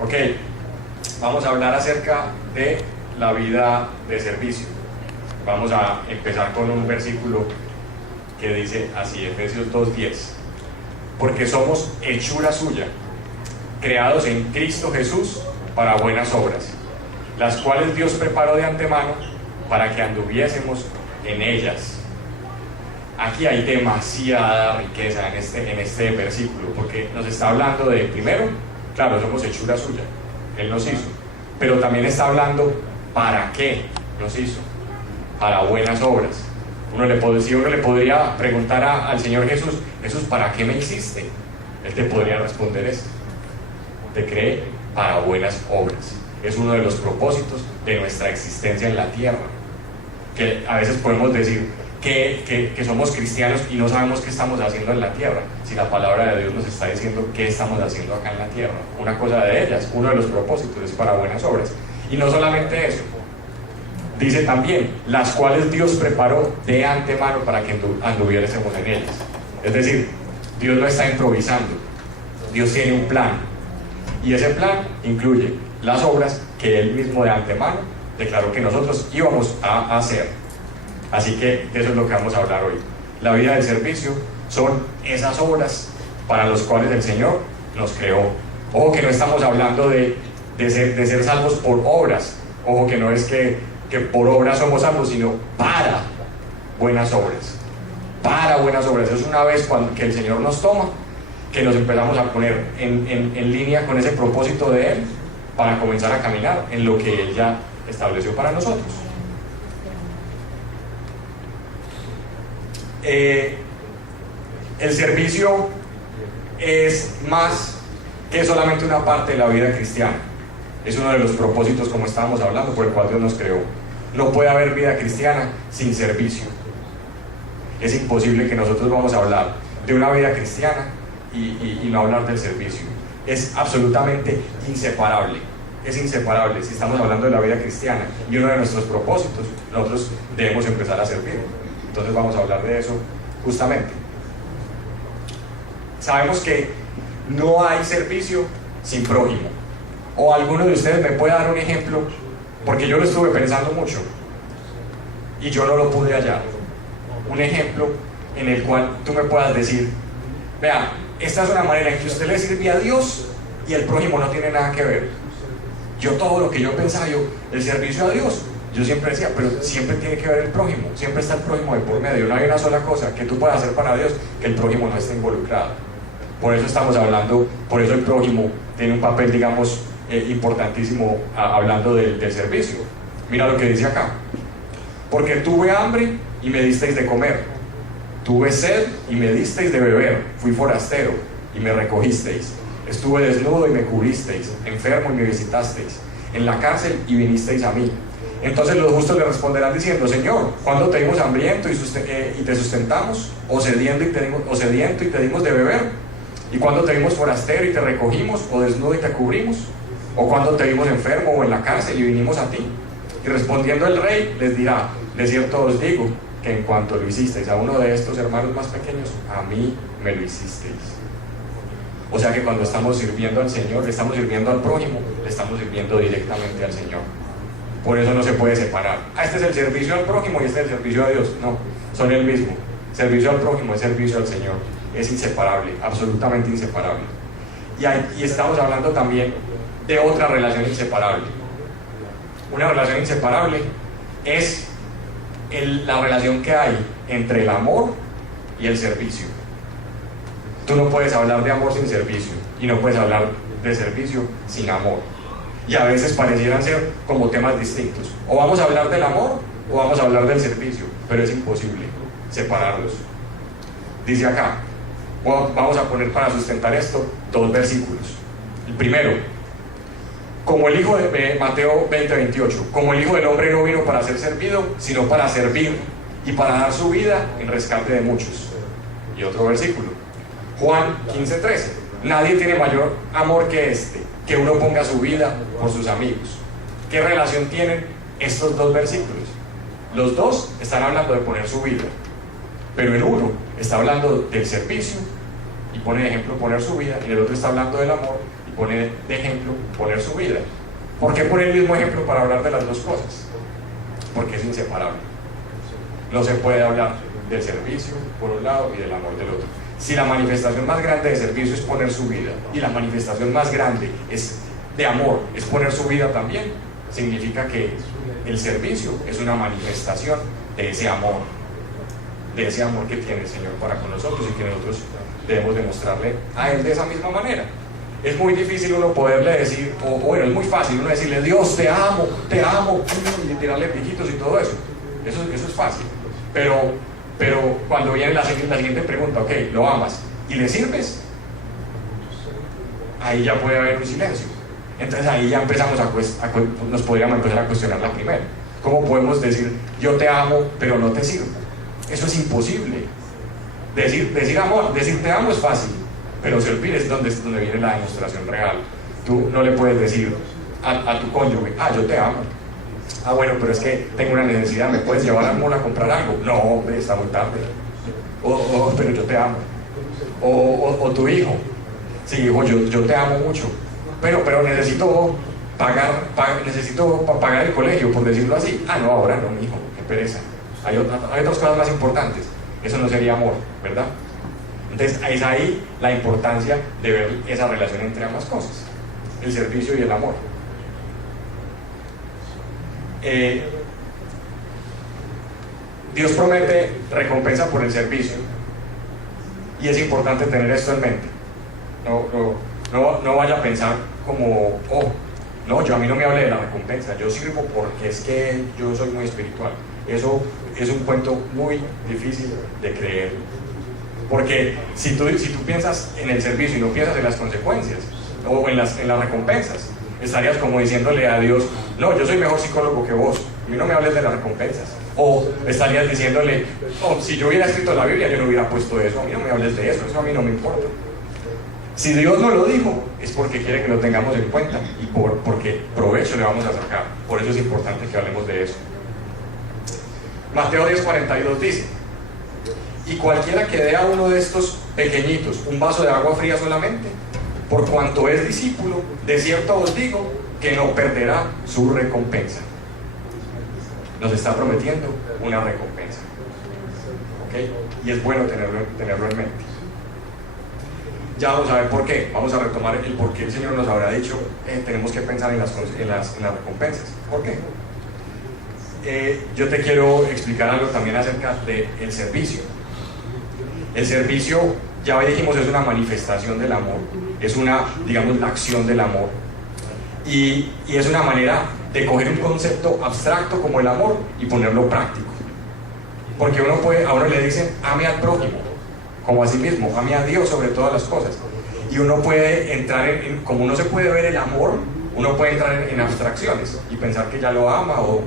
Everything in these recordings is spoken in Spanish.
Ok, vamos a hablar acerca de la vida de servicio. Vamos a empezar con un versículo que dice así, Efesios 2:10. Porque somos hechura suya, creados en Cristo Jesús para buenas obras, las cuales Dios preparó de antemano para que anduviésemos en ellas. Aquí hay demasiada riqueza en este versículo, porque nos está hablando de, primero, claro, somos hechura suya, Él nos hizo, pero también está hablando para qué nos hizo, para buenas obras. Uno le podría preguntar al Señor Jesús, Jesús, ¿para qué me hiciste? Él te podría responder esto: te creé para buenas obras. Es uno de los propósitos de nuestra existencia en la tierra, que a veces podemos decir que somos cristianos y no sabemos qué estamos haciendo en la tierra, si la palabra de Dios nos está diciendo qué estamos haciendo acá en la tierra. Una cosa de ellas, uno de los propósitos es para buenas obras. Y no solamente eso, dice también, las cuales Dios preparó de antemano para que anduviésemos en ellas. Es decir, Dios no está improvisando, Dios tiene un plan, y ese plan incluye las obras que Él mismo de antemano declaró que nosotros íbamos a hacer. Así que eso es lo que vamos a hablar hoy. La vida del servicio son esas obras para las cuales el Señor nos creó. Ojo que no estamos hablando de ser salvos por obras. Ojo que no es que por obras somos salvos, sino para buenas obras. Para buenas obras. Es una vez que el Señor nos toma, que nos empezamos a poner en línea con ese propósito de Él, para comenzar a caminar en lo que Él ya estableció para nosotros. El servicio es más que solamente una parte de la vida cristiana. Es uno de los propósitos, como estábamos hablando, por el cual Dios nos creó. No puede haber vida cristiana sin servicio. Es imposible que nosotros vamos a hablar de una vida cristiana y no hablar del servicio. Es absolutamente inseparable. Es inseparable si estamos hablando de la vida cristiana, y uno de nuestros propósitos, nosotros debemos empezar a servir. Entonces vamos a hablar de eso justamente. Sabemos que no hay servicio sin prójimo. O alguno de ustedes me puede dar un ejemplo, porque yo lo estuve pensando mucho y yo no lo pude hallar. Un ejemplo en el cual tú me puedas decir, vea, esta es una manera en que usted le sirve a Dios y el prójimo no tiene nada que ver. Yo todo lo que yo pensaba, el servicio a Dios, yo siempre decía, pero siempre tiene que ver el prójimo, siempre está el prójimo de por medio. No hay una sola cosa que tú puedas hacer para Dios que el prójimo no esté involucrado. Por eso estamos hablando, por eso el prójimo tiene un papel, digamos, importantísimo hablando del servicio. Mira lo que dice acá: porque tuve hambre y me disteis de comer, tuve sed y me disteis de beber, fui forastero y me recogisteis, estuve desnudo y me cubristeis, enfermo y me visitasteis, en la cárcel y vinisteis a mí. Entonces los justos le responderán diciendo, Señor, ¿cuándo te dimos hambriento y te sustentamos? ¿O sediento y te dimos de beber? ¿Y cuándo te vimos forastero y te recogimos? ¿O desnudo y te cubrimos? ¿O cuándo te vimos enfermo o en la cárcel y vinimos a ti? Y respondiendo el rey les dirá, de cierto os digo, que en cuanto lo hicisteis a uno de estos hermanos más pequeños, a mí me lo hicisteis. O sea que cuando estamos sirviendo al Señor, le estamos sirviendo al prójimo, le estamos sirviendo directamente al Señor. Por eso no se puede separar. Este es el servicio al prójimo y este es el servicio a Dios. No, son el mismo. Servicio al prójimo es servicio al Señor. Es inseparable, absolutamente inseparable. Y estamos hablando también de otra relación inseparable. Una relación inseparable es la relación que hay entre el amor y el servicio. Tú no puedes hablar de amor sin servicio, y no puedes hablar de servicio sin amor. Y a veces parecieran ser como temas distintos. O vamos a hablar del amor o vamos a hablar del servicio, pero es imposible separarlos. Dice acá, vamos a poner para sustentar esto 2 versículos. El primero, como el Hijo de Mateo 20:28, como el Hijo del Hombre no vino para ser servido, sino para servir y para dar su vida en rescate de muchos. Y otro versículo, Juan 15:13, nadie tiene mayor amor que este, que uno ponga su vida por sus amigos. ¿Qué relación tienen estos 2 versículos? Los dos están hablando de poner su vida, pero el uno está hablando del servicio y pone de ejemplo poner su vida, y el otro está hablando del amor y pone de ejemplo poner su vida. ¿Por qué pone el mismo ejemplo para hablar de las dos cosas? Porque es inseparable. No se puede hablar del servicio por un lado y del amor del otro. Si la manifestación más grande de servicio es poner su vida y la manifestación más grande es de amor, es poner su vida también, significa que el servicio es una manifestación de ese amor que tiene el Señor para con nosotros y que nosotros debemos demostrarle a Él de esa misma manera. Es muy difícil uno poderle decir, o bueno, es muy fácil uno decirle, Dios, te amo, y tirarle piquitos y todo eso. Eso es fácil. Pero cuando viene la siguiente pregunta, ok, ¿lo amas y le sirves? Ahí ya puede haber un silencio. Entonces ahí ya empezamos nos podríamos empezar a cuestionar la primera. ¿Cómo podemos decir, yo te amo, pero no te sirvo? Eso es imposible. Decir amor, decir te amo es fácil, pero servir es donde viene la demostración real. Tú no le puedes decir a tu cónyuge, yo te amo. Bueno, pero es que tengo una necesidad, ¿me puedes llevar al mall a comprar algo? No, hombre, está muy tarde. Pero yo te amo. O tu hijo, sí, hijo, yo te amo mucho, pero necesito pagar el colegio, por decirlo así. No, ahora no, mi hijo, qué pereza. Hay otras cosas más importantes. Eso no sería amor, ¿verdad? Entonces es ahí la importancia de ver esa relación entre ambas cosas, el servicio y el amor. Dios promete recompensa por el servicio y es importante tener esto en mente. No vaya a pensar como, no, a mí no me hable de la recompensa, yo sirvo porque es que yo soy muy espiritual. Eso es un cuento muy difícil de creer, porque si tú piensas en el servicio y no piensas en las consecuencias o en las recompensas, estarías como diciéndole a Dios, no, yo soy mejor psicólogo que vos, a mí no me hables de las recompensas. O estarías diciéndole, si yo hubiera escrito la Biblia yo no hubiera puesto eso, a mí no me hables de eso a mí no me importa. Si Dios no lo dijo, es porque quiere que lo tengamos en cuenta y porque provecho le vamos a sacar. Por eso es importante que hablemos de eso. Mateo 10:42 dice, y cualquiera que dé a uno de estos pequeñitos un vaso de agua fría solamente, por cuanto es discípulo, de cierto os digo que no perderá su recompensa. Nos está prometiendo una recompensa, ¿okay? Y es bueno tenerlo en mente. Ya vamos a ver por qué. Vamos a retomar el por qué el Señor nos habrá dicho tenemos que pensar en las recompensas. ¿Por qué? Yo te quiero explicar algo también acerca del servicio. El servicio, ya dijimos, es una manifestación del amor, es la acción del amor, y es una manera de coger un concepto abstracto como el amor y ponerlo práctico, porque a uno le dicen ame al prójimo como a sí mismo, ame a Dios sobre todas las cosas, y uno puede entrar como uno se puede ver el amor, uno puede entrar en abstracciones y pensar que ya lo ama o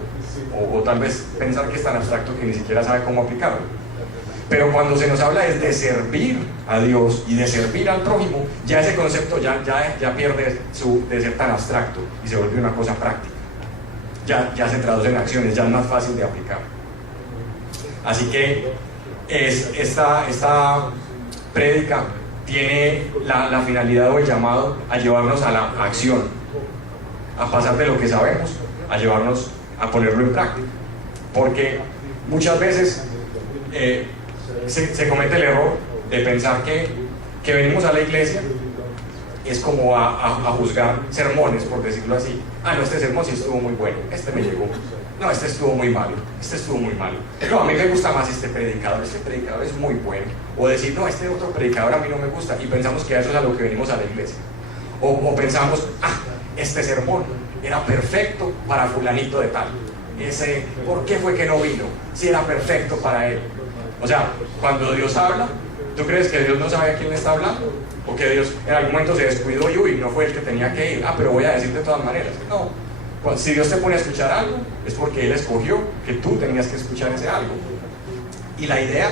tal vez pensar que es tan abstracto que ni siquiera sabe cómo aplicarlo. Pero cuando se nos habla es de servir a Dios y de servir al prójimo, ya ese concepto ya pierde de ser tan abstracto y se vuelve una cosa práctica. Ya se traduce en acciones, ya es más fácil de aplicar. Así que esta prédica tiene la finalidad o el llamado a llevarnos a la acción, a pasar de lo que sabemos, a llevarnos a ponerlo en práctica. Porque muchas veces se comete el error de pensar que venimos a la iglesia es como a juzgar sermones, por decirlo así. No, este sermón sí estuvo muy bueno, este me llegó. No, este estuvo muy malo, No, a mí me gusta más este predicador es muy bueno. O decir, no, este otro predicador a mí no me gusta, y pensamos que eso es a lo que venimos a la iglesia. O pensamos, este sermón era perfecto para fulanito de tal. ¿Por qué fue que no vino? Si era perfecto para él. O sea, cuando Dios habla, ¿tú crees que Dios no sabe a quién le está hablando? O que Dios en algún momento se descuidó y no fue el que tenía que ir. Pero voy a decir de todas maneras. No. Si Dios te pone a escuchar algo, es porque Él escogió que tú tenías que escuchar ese algo. Y la idea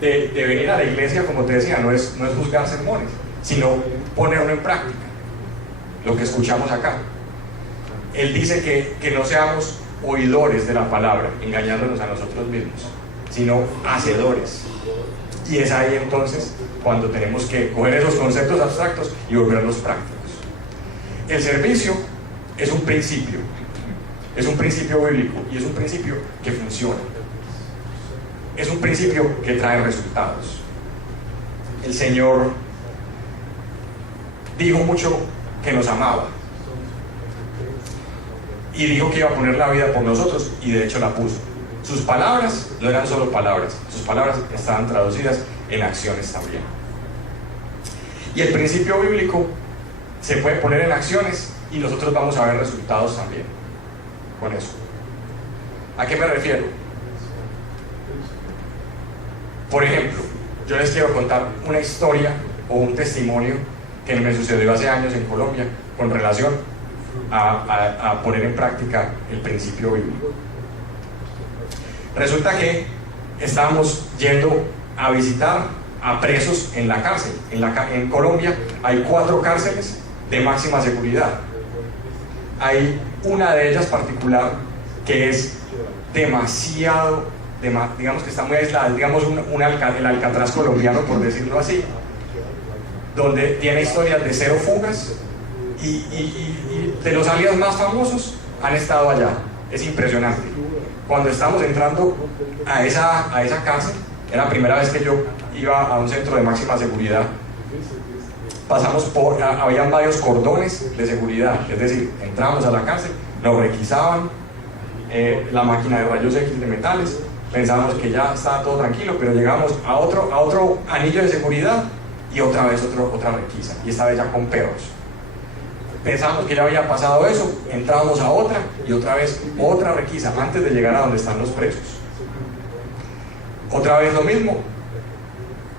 de venir a la iglesia, como te decía, no es juzgar sermones, sino ponerlo en práctica, lo que escuchamos acá. Él dice que no seamos oidores de la palabra, engañándonos a nosotros mismos, sino hacedores. Y es ahí entonces cuando tenemos que coger esos conceptos abstractos y volverlos prácticos. el servicio es un principio bíblico y es un principio que funciona, es un principio que trae resultados. El Señor dijo mucho que nos amaba y dijo que iba a poner la vida por nosotros, y de hecho la puso. Sus palabras no eran solo palabras, sus palabras estaban traducidas en acciones también. Y el principio bíblico se puede poner en acciones y nosotros vamos a ver resultados también con eso. ¿A qué me refiero? Por ejemplo, yo les quiero contar una historia o un testimonio que me sucedió hace años en Colombia con relación a poner en práctica el principio bíblico. Resulta que estábamos yendo a visitar a presos en la cárcel. En Colombia hay 4 cárceles de máxima seguridad. Hay una de ellas particular que es demasiado, digamos que está muy aislada, digamos el Alcatraz colombiano, por decirlo así, donde tiene historias de 0 fugas y de los alias más famosos han estado allá. Es impresionante. Cuando estábamos entrando a esa cárcel, era la primera vez que yo iba a un centro de máxima seguridad. Pasamos habían varios cordones de seguridad, es decir, entramos a la cárcel, nos requisaban la máquina de rayos X de metales, pensábamos que ya estaba todo tranquilo, pero llegamos a otro anillo de seguridad y otra vez otra requisa, y esta vez ya con perros. Pensamos que ya había pasado eso, entrábamos a otra y otra vez otra requisa antes de llegar a donde están los presos. Otra vez lo mismo,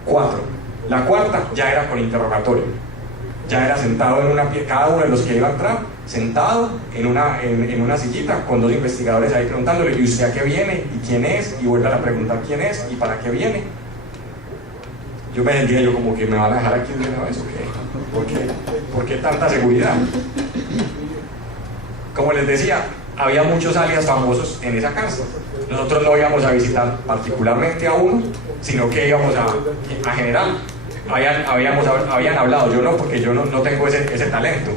4. La cuarta ya era con interrogatorio, ya era sentado en cada uno de los que iba a entrar, sentado en una sillita con 2 investigadores ahí preguntándole: ¿y usted a qué viene? ¿Y quién es? Y vuelven a preguntar quién es y para qué viene. Yo me sentía como que me van a dejar aquí de una vez, ¿o qué? ¿Por qué tanta seguridad? Como les decía, había muchos alias famosos en esa cárcel. Nosotros no íbamos a visitar particularmente a uno, sino que íbamos a general. Habían hablado, yo no, porque yo no tengo ese talento,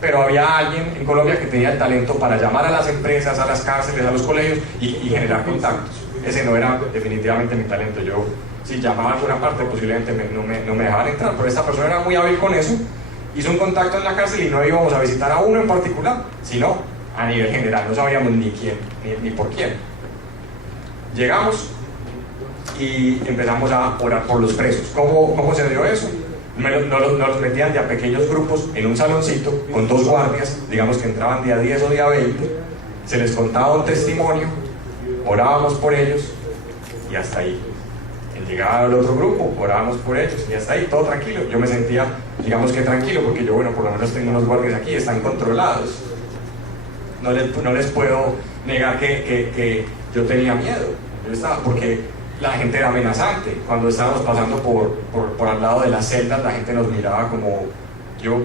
pero había alguien en Colombia que tenía el talento para llamar a las empresas, a las cárceles, a los colegios y generar contactos. Ese no era definitivamente mi talento. Yo, si llamaba a alguna parte, posiblemente no me dejaban entrar, pero esta persona era muy hábil con eso. Hizo un contacto en la cárcel y no íbamos a visitar a uno en particular, sino a nivel general. No sabíamos ni quién, ni por quién. Llegamos y empezamos a orar por los presos. ¿Cómo se dio eso? Nos metían de a pequeños grupos en un saloncito con 2 guardias, digamos que entraban día 10 o día 20, se les contaba un testimonio, orábamos por ellos y hasta ahí. Llegaba el otro grupo, orábamos por ellos y hasta ahí, todo tranquilo. Yo me sentía, digamos que tranquilo, porque yo, bueno, por lo menos tengo unos guardias aquí, están controlados. No les puedo negar que yo tenía miedo. Porque la gente era amenazante. Cuando estábamos pasando por al lado de las celdas, la gente nos miraba como... Yo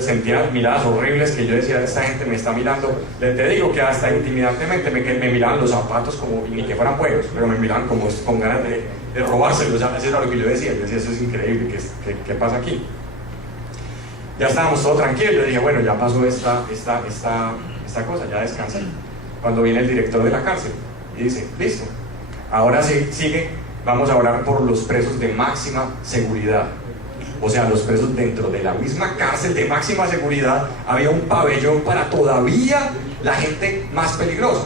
sentía miradas horribles que yo decía: esta gente me está mirando. Te digo que hasta intimidantemente me miraban los zapatos como ni que fueran buenos, pero me miraban como con ganas de robárselos. Eso era lo que yo decía, eso es increíble, ¿qué pasa aquí? Ya estábamos todos tranquilos, yo dije: bueno, ya pasó esta cosa, ya descansé. Cuando viene el director de la cárcel y dice: listo, ahora sí, sigue, vamos a orar por los presos de máxima seguridad. O sea, los presos dentro de la misma cárcel de máxima seguridad, había un pabellón para todavía la gente más peligrosa.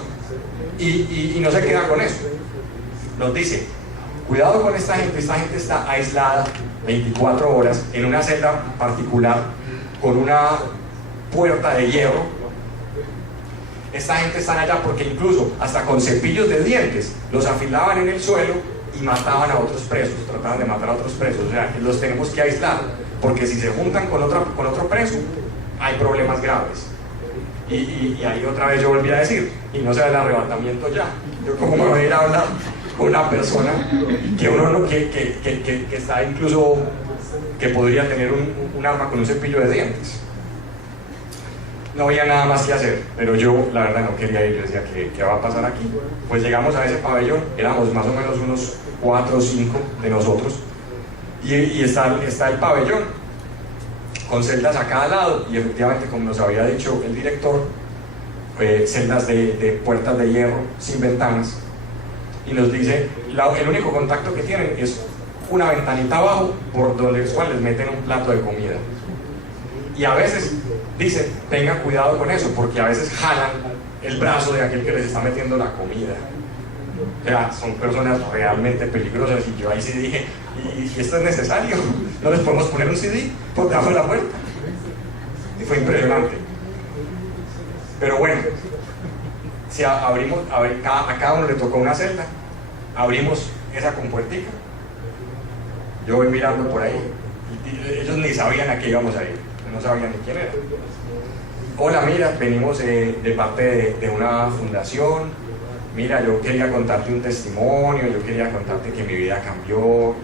Y no se queda con eso. Nos dice: cuidado con esta gente está aislada 24 horas en una celda particular con una puerta de hierro. Esta gente está allá porque incluso hasta con cepillos de dientes los afilaban en el suelo y mataban a otros presos, trataban de matar a otros presos. O sea, los tenemos que aislar, porque si se juntan con otro preso, hay problemas graves. Y ahí otra vez yo volví a decir: y no se da el arrebatamiento ya. Yo, ¿cómo me voy a ir a hablar con una persona que está incluso, que podría tener un arma con un cepillo de dientes? No había nada más que hacer, pero yo la verdad no quería ir. Yo decía: ¿qué va a pasar aquí? Pues llegamos a ese pabellón, éramos más o menos unos 4 o 5 de nosotros, y está el pabellón. con celdas a cada lado, y efectivamente, como nos había dicho el director, celdas de puertas de hierro sin ventanas, y nos dice, el único contacto que tienen es una ventanita abajo por donde les meten un plato de comida. Y a veces dicen, tengan cuidado con eso, porque a veces jalan el brazo de aquel que les está metiendo la comida. O sea, son personas realmente peligrosas, y yo ahí sí dije, ¿y esto es necesario? ¿No les podemos poner un CD por debajo de la puerta? Y fue impresionante. Pero bueno, si abrimos, a cada uno le tocó una celda, abrimos esa compuertica, yo voy mirando por ahí, y ellos ni sabían a qué íbamos a ir, no sabían ni quién era. Hola, mira, venimos de parte de una fundación, mira, yo quería contarte un testimonio, yo quería contarte que mi vida cambió.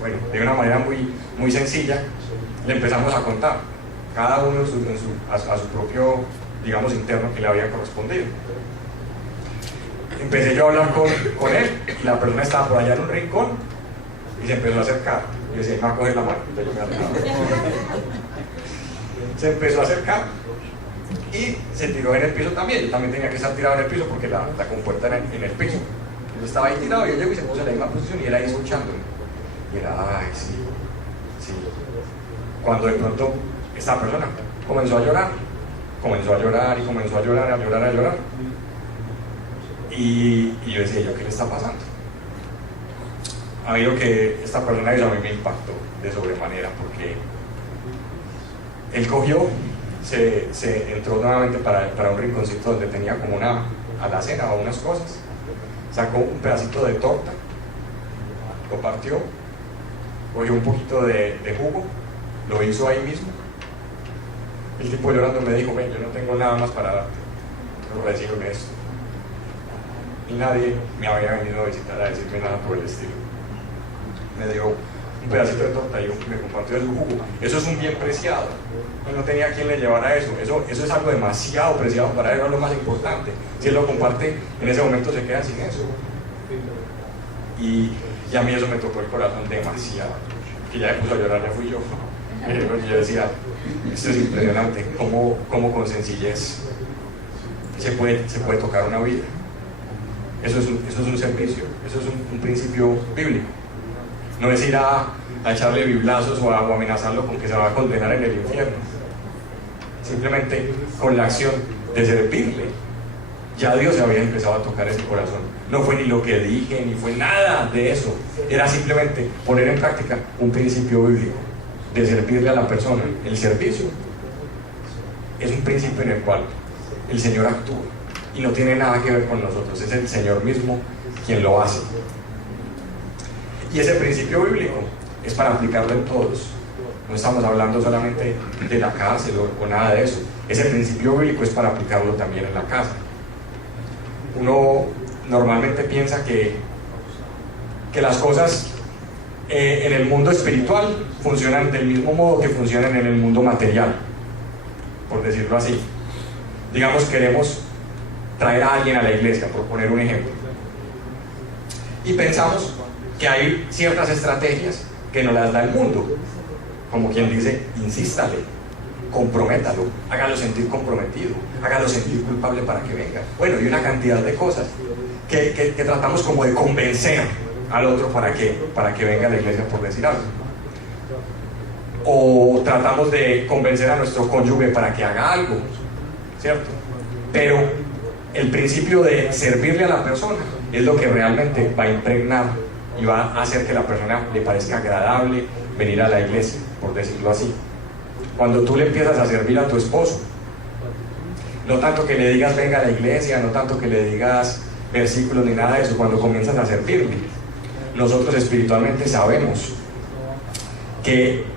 Bueno, de una manera muy sencilla, le empezamos a contar, cada uno a su propio, digamos, interno que le había correspondido. Empecé yo a hablar con él, y la persona estaba por allá en un rincón, y se empezó a acercar. Y decía, me va a coger la mano. Entonces yo me acercaba. Se empezó a acercar, y se tiró en el piso también. Yo también tenía que estar tirado en el piso, porque la compuerta era en el piso. Yo estaba ahí tirado, y yo llego y se puso en la misma posición, y él ahí escuchándome. Y era, ay, sí. Cuando de pronto esta persona comenzó a llorar, y comenzó a llorar. Y yo decía, ¿yo qué le está pasando? A mí lo que esta persona hizo a mí me impactó de sobremanera, porque él cogió, se entró nuevamente para un rinconcito donde tenía como una alacena o unas cosas, sacó un pedacito de torta, lo partió, cogió un poquito de jugo, lo hizo ahí mismo. El tipo llorando me dijo, ven, yo no tengo nada más para darte, no recíbeme esto. Y nadie me había venido a visitar a decirme nada por el estilo. Me dio un pedacito de torta y me compartió su jugo. Eso es un bien preciado. No tenía quien le llevara eso. Eso es algo demasiado preciado para él, es lo más importante. Si él lo comparte, en ese momento se queda sin eso. Y a mí eso me tocó el corazón demasiado. Que ya me puso a llorar, ya fui yo. Yo decía, esto es impresionante, cómo con sencillez se puede tocar una vida. Eso es un servicio, eso es un principio bíblico. No es ir a echarle biblazos o a amenazarlo con que se va a condenar en el infierno. Simplemente con la acción de servirle, ya Dios había empezado a tocar ese corazón. No fue ni lo que dije, ni fue nada de eso. Era simplemente poner en práctica un principio bíblico de servirle a la persona. El servicio es un principio en el cual el Señor actúa y no tiene nada que ver con nosotros, es el Señor mismo quien lo hace. Y ese principio bíblico es para aplicarlo en todos. No estamos hablando solamente de la cárcel o nada de eso. Ese principio bíblico es para aplicarlo también en la casa. Uno normalmente piensa que las cosas en el mundo espiritual funcionan del mismo modo que funcionan en el mundo material, por decirlo así. Digamos, queremos traer a alguien a la iglesia, por poner un ejemplo, y pensamos que hay ciertas estrategias que nos las da el mundo, como quien dice, insístale, comprométalo, hágalo sentir comprometido, hágalo sentir culpable para que venga. Bueno, y una cantidad de cosas que tratamos como de convencer al otro para que venga a la iglesia, por decir algo. O tratamos de convencer a nuestro cónyuge para que haga algo, ¿cierto? Pero el principio de servirle a la persona es lo que realmente va a impregnar y va a hacer que la persona le parezca agradable venir a la iglesia, por decirlo así. Cuando tú le empiezas a servir a tu esposo, no tanto que le digas venga a la iglesia, no tanto que le digas versículos ni nada de eso, cuando comienzas a servirle, nosotros espiritualmente sabemos que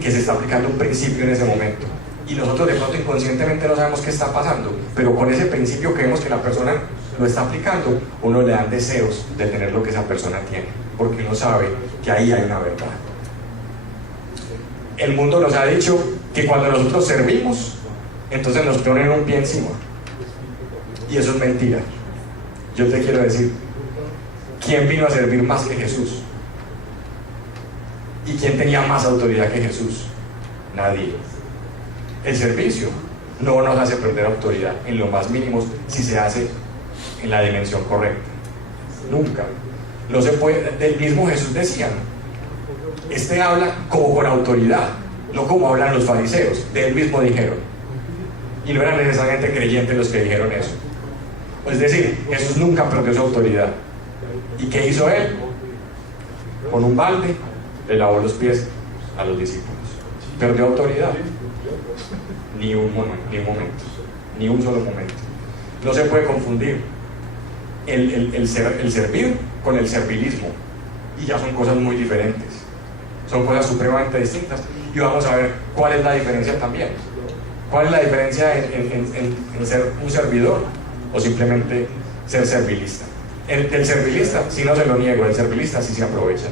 que se está aplicando un principio en ese momento, y nosotros de pronto inconscientemente no sabemos qué está pasando, pero con ese principio que vemos que la persona lo está aplicando, uno le dan deseos de tener lo que esa persona tiene, porque uno sabe que ahí hay una verdad. El mundo nos ha dicho que cuando nosotros servimos, entonces nos ponen un pie encima, y eso es mentira. Yo te quiero decir, ¿quién vino a servir más que Jesús? ¿Y quién tenía más autoridad que Jesús? Nadie. El servicio no nos hace perder autoridad en lo más mínimo si se hace en la dimensión correcta. Nunca. No se puede. Del mismo Jesús decía, ¿no? Este habla como con autoridad, no como hablan los fariseos. De él mismo dijeron. Y no eran necesariamente creyentes los que dijeron eso. Es decir, Jesús nunca perdió su autoridad. ¿Y qué hizo él? Con un balde le lavó los pies a los discípulos. ¿Perdió autoridad? Ni un momento, ni un solo momento. No se puede confundir el servir con el servilismo, y ya son cosas muy diferentes, son cosas supremamente distintas, y vamos a ver cuál es la diferencia también. ¿Cuál es la diferencia en ser un servidor o simplemente ser servilista? El servilista, si no se lo niego, el servilista sí se aprovecha.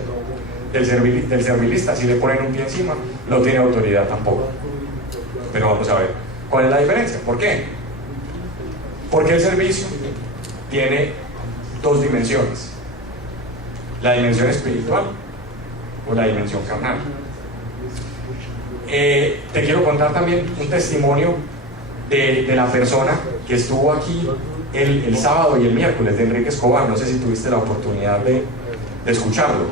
Del servilista, si le ponen un pie encima, no tiene autoridad tampoco. Pero vamos a ver cuál es la diferencia. ¿Por qué? Porque el servicio tiene dos dimensiones: la dimensión espiritual o la dimensión carnal. Te quiero contar también un testimonio de la persona que estuvo aquí el sábado y el miércoles, de Enrique Escobar. No sé si tuviste la oportunidad de escucharlo,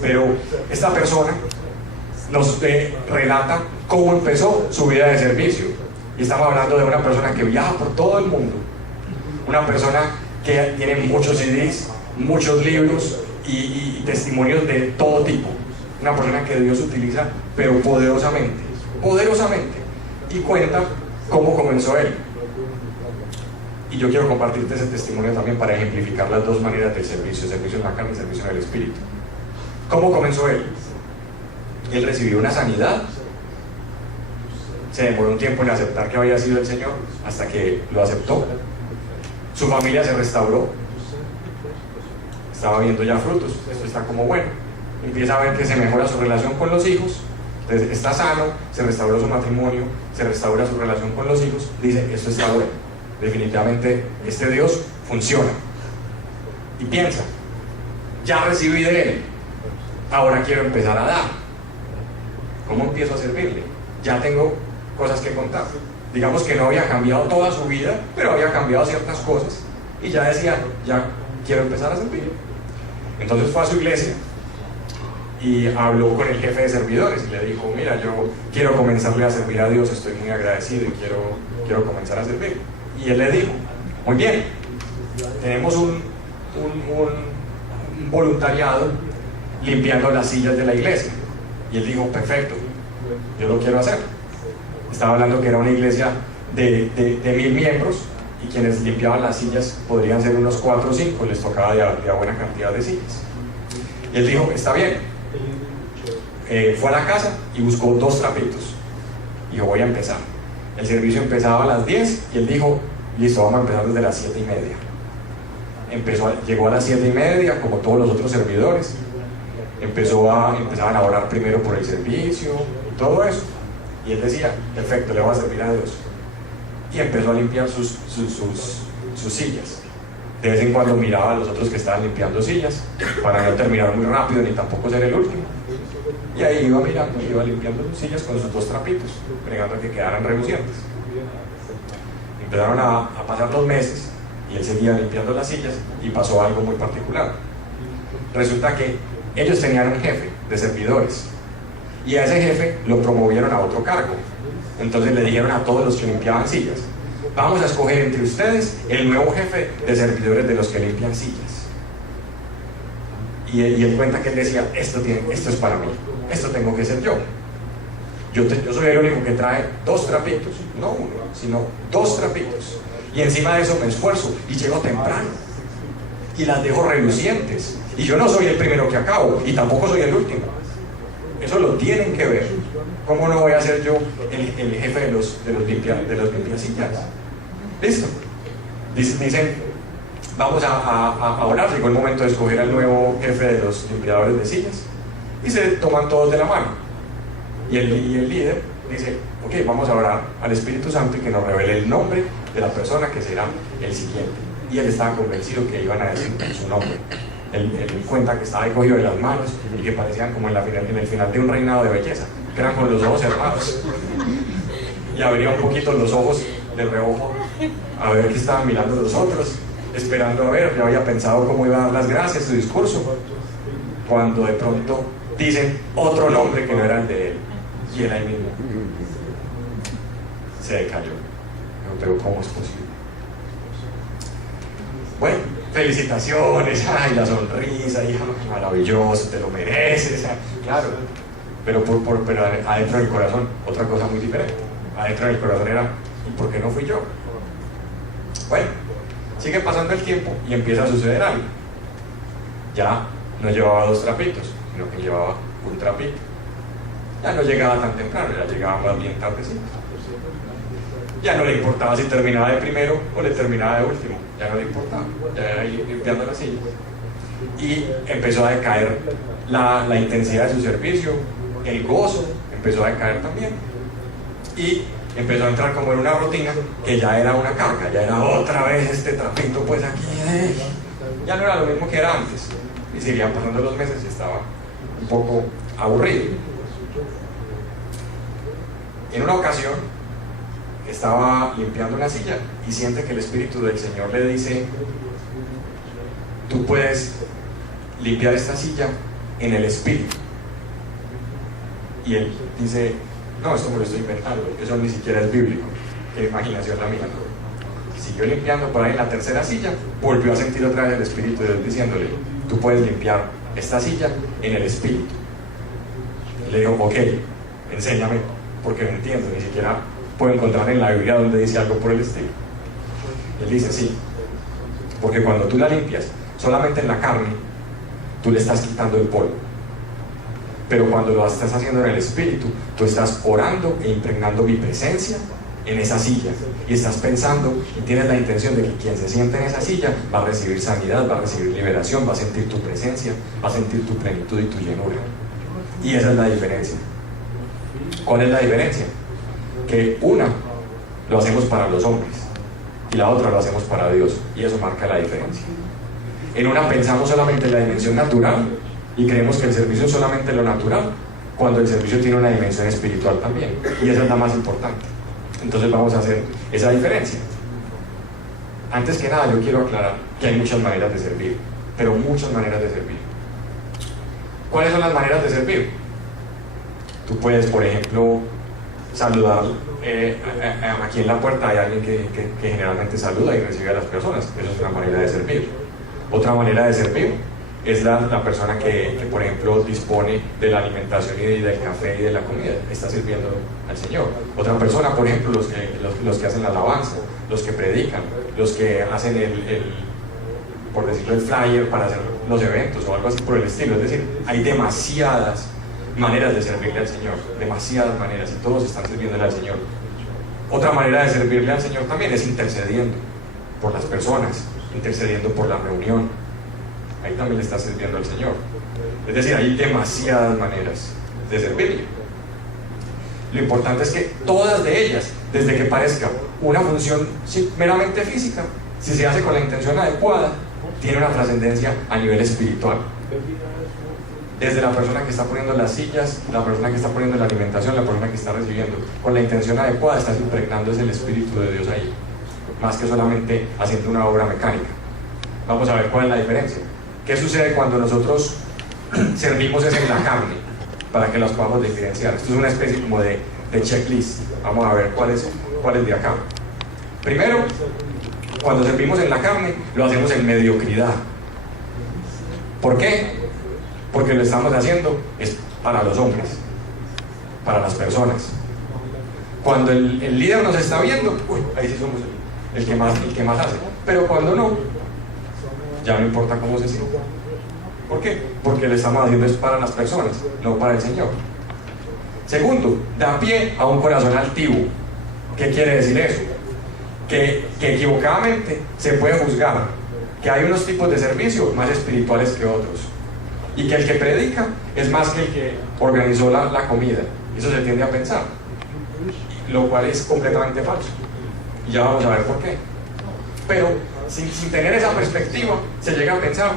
pero esta persona nos relata cómo empezó su vida de servicio. Y estamos hablando de una persona que viaja por todo el mundo, una persona que tiene muchos CDs, muchos libros y testimonios de todo tipo. Una persona que Dios utiliza, pero poderosamente, y cuenta cómo comenzó él. Y yo quiero compartirte ese testimonio también para ejemplificar las dos maneras del servicio: el servicio en la carne y el servicio en el espíritu. ¿Cómo comenzó él? Él recibió una sanidad, se demoró un tiempo en aceptar que había sido el Señor, hasta que lo aceptó. Su familia se restauró, estaba viendo ya frutos, esto está como bueno. Empieza a ver que se mejora su relación con los hijos, entonces está sano, se restauró su matrimonio, se restaura su relación con los hijos. Dice, esto está bueno, definitivamente este Dios funciona. Y piensa, ya recibí de él, ahora quiero empezar a dar. ¿Cómo empiezo a servirle? Ya tengo cosas que contar. Digamos que no había cambiado toda su vida, pero había cambiado ciertas cosas, y ya decía, ya quiero empezar a servir. Entonces fue a su iglesia y habló con el jefe de servidores y le dijo, mira, yo quiero comenzarle a servir a Dios, estoy muy agradecido y quiero comenzar a servir. Y él le dijo, muy bien, tenemos un voluntariado limpiando las sillas de la iglesia. Y él dijo, perfecto, yo lo quiero hacer. Estaba hablando que era una iglesia de 1000 miembros, y quienes limpiaban las sillas podrían ser unos 4 o 5, les tocaba de buena cantidad de sillas. Y él dijo, está bien. Fue a la casa y buscó 2 trapitos. Y yo voy a empezar. El servicio empezaba a las 10 y él dijo, listo, vamos a empezar desde las 7:30. Llegó a las 7:30 como todos los otros servidores. Empezaban a orar primero por el servicio y todo eso. Y él decía, perfecto, le voy a servir a Dios. Y empezó a limpiar sus sillas. De vez en cuando miraba a los otros que estaban limpiando sillas, para no terminar muy rápido ni tampoco ser el último. Y ahí iba mirando, iba limpiando sus sillas con sus 2 trapitos, bregando que quedaran relucientes. Empezaron a pasar 2 meses y él seguía limpiando las sillas, y pasó algo muy particular. Resulta que ellos tenían un jefe de servidores, y a ese jefe lo promovieron a otro cargo. Entonces le dijeron a todos los que limpiaban sillas, vamos a escoger entre ustedes el nuevo jefe de servidores de los que limpian sillas. Y él cuenta que él decía, esto es para mí, esto tengo que ser yo. Yo soy el único que trae 2 trapitos, no 1, sino 2 trapitos. Y encima de eso me esfuerzo y llego temprano y las dejo relucientes. Y yo no soy el primero que acabo, y tampoco soy el último. Eso lo tienen que ver. ¿Cómo no voy a ser yo el jefe de los limpiasillas? ¿Listo? Dicen, vamos a orar. Llegó el momento de escoger al nuevo jefe de los limpiadores de sillas, y se toman todos de la mano. Y el líder dice, ok, vamos a orar al Espíritu Santo y que nos revele el nombre de la persona que será el siguiente. Y él estaba convencido que iban a decir su nombre. Él cuenta que estaba ahí cogido de las manos y que parecían como en el final de un reinado de belleza. que eran con los ojos cerrados, y abría un poquito los ojos de reojo a ver qué estaban mirando los otros, esperando a ver. Yo había pensado cómo iba a dar las gracias, su discurso, cuando de pronto dicen otro nombre que no era el de él, y él ahí mismo se decayó. Pero ¿cómo es posible? Bueno, felicitaciones, ay, la sonrisa, hija, maravilloso, te lo mereces, claro, pero adentro del corazón, otra cosa muy diferente. Adentro del corazón era, ¿y por qué no fui yo? Bueno, sigue pasando el tiempo y empieza a suceder algo. Ya no llevaba 2 trapitos, sino que llevaba un trapito. Ya no llegaba tan temprano, ya llegaba más bien tardecito. Ya no le importaba si terminaba de primero o le terminaba de último, ya no le importaba, ya era ir limpiando la silla. Y empezó a decaer la intensidad de su servicio, el gozo empezó a decaer también. Y empezó a entrar como en una rutina que ya era una carga, ya era otra vez este trapito pues aquí, ya no era lo mismo que era antes. Y seguían pasando los meses y estaba un poco aburrido. En una ocasión estaba limpiando una silla y siente que el Espíritu del Señor le dice: tú puedes limpiar esta silla en el Espíritu. Y él dice: no, esto me lo estoy inventando, eso ni siquiera es bíblico, qué imaginación la mía. Siguió limpiando. Por ahí en la tercera silla volvió a sentir otra vez el Espíritu de Dios diciéndole: tú puedes limpiar esta silla en el Espíritu. Y le digo: ok, enséñame, porque no entiendo, ni siquiera puedo encontrar en la Biblia donde dice algo por el estilo. Él dice: sí, porque cuando tú la limpias solamente en la carne, tú le estás quitando el polvo. Pero cuando lo estás haciendo en el Espíritu, tú estás orando e impregnando mi presencia en esa silla, y estás pensando y tienes la intención de que quien se siente en esa silla va a recibir sanidad, va a recibir liberación, va a sentir tu presencia, va a sentir tu plenitud y tu llenura. Y esa es la diferencia. ¿Cuál es la diferencia? Que una lo hacemos para los hombres y la otra lo hacemos para Dios, y eso marca la diferencia. En una pensamos solamente en la dimensión natural y creemos que el servicio es solamente lo natural, cuando el servicio tiene una dimensión espiritual también, y esa es la más importante. Entonces vamos a hacer esa diferencia. Antes que nada, yo quiero aclarar que hay muchas maneras de servir, pero muchas maneras de servir. ¿Cuáles son las maneras de servir? Tú puedes, por ejemplo, saludar. Aquí en la puerta hay alguien que generalmente saluda y recibe a las personas. Eso es una manera de servir. Otra manera de servir es la persona que, por ejemplo, dispone de la alimentación y del café y de la comida, está sirviendo al Señor. Otra persona, por ejemplo, los que hacen la alabanza, los que predican, los que hacen por decirlo, el flyer para hacer los eventos o algo así por el estilo. Es decir, hay demasiadas maneras de servirle al Señor, demasiadas maneras, y todos están sirviéndole al Señor. Otra manera de servirle al Señor también es intercediendo por las personas, intercediendo por la reunión. Ahí también le está sirviendo al Señor. Es decir, hay demasiadas maneras de servirle. Lo importante es que todas de ellas, desde que parezca una función meramente física, si se hace con la intención adecuada, tiene una trascendencia a nivel espiritual. Desde la persona que está poniendo las sillas, la persona que está poniendo la alimentación, la persona que está recibiendo, con la intención adecuada estás impregnando el Espíritu de Dios ahí, más que solamente haciendo una obra mecánica. Vamos a ver cuál es la diferencia. ¿Qué sucede cuando nosotros servimos en la carne? Para que las podamos diferenciar. Esto es una especie como de checklist. Vamos a ver cuál es de acá. Primero, cuando servimos en la carne, lo hacemos en mediocridad. ¿Por qué? Porque lo estamos haciendo es para los hombres, para las personas. Cuando el líder nos está viendo, ahí sí somos el que más hace. Pero cuando no, ya no importa cómo se sienta. ¿Por qué? Porque lo estamos haciendo es para las personas, no para el Señor. Segundo, da pie a un corazón altivo. ¿Qué quiere decir eso? Que equivocadamente se puede juzgar que hay unos tipos de servicio más espirituales que otros, y que el que predica es más que el que organizó la comida. Eso se tiende a pensar, lo cual es completamente falso, y ya vamos a ver por qué. Pero sin tener esa perspectiva, se llega a pensar